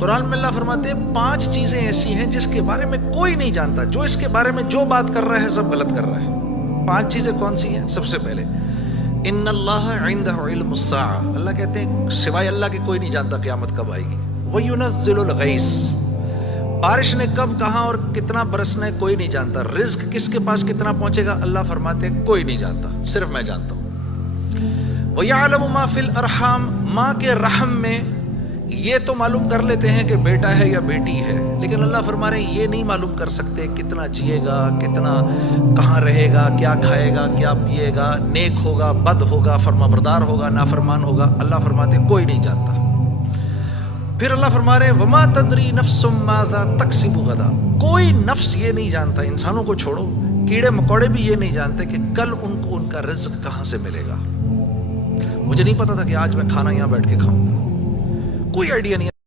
قرآن میں اللہ فرماتے ہیں 5 چیزیں ایسی ہیں جس کے بارے میں کوئی نہیں جانتا، جو اس کے بارے میں جو بات کر رہا ہے سب غلط کر رہا ہے۔ 5 چیزیں کون سی ہیں؟ سب سے پہلے ان اللہ عنده علم الساعہ، اللہ کہتے ہیں سوائے اللہ کے کوئی نہیں جانتا قیامت کب آئے گی۔ وَيُنَزِّلُ الْغَيْثَ، بارش نے کب کہاں اور کتنا برسنا ہے کوئی نہیں جانتا۔ رزق کس کے پاس کتنا پہنچے گا اللہ فرماتے ہیں کوئی نہیں جانتا، صرف میں جانتا ہوں۔ وَيَعْلَمُ مَا فِي الْأَرْحَامِ، ماں کے رحم میں یہ تو معلوم کر لیتے ہیں کہ بیٹا ہے یا بیٹی ہے، لیکن اللہ فرما رہے ہیں یہ نہیں معلوم کر سکتے کتنا جیے گا، کتنا کہاں رہے گا، کیا کھائے گا، کیا پیے گا، نیک ہوگا، بد ہوگا، فرما بردار ہوگا، نافرمان ہوگا۔ اللہ فرماتے ہیں کوئی نہیں جانتا۔ پھر اللہ فرما رہے ہیں وما تدری نفس ماذا تکسب غدا، کوئی نفس یہ نہیں جانتا، انسانوں کو چھوڑو، کیڑے مکوڑے بھی یہ نہیں جانتے کہ کل ان کو ان کا رزق کہاں سے ملے گا۔ مجھے نہیں پتا تھا کہ آج میں کھانا یہاں بیٹھ کے کھاؤں گا، کوئی آئیڈیا نہیں ہے۔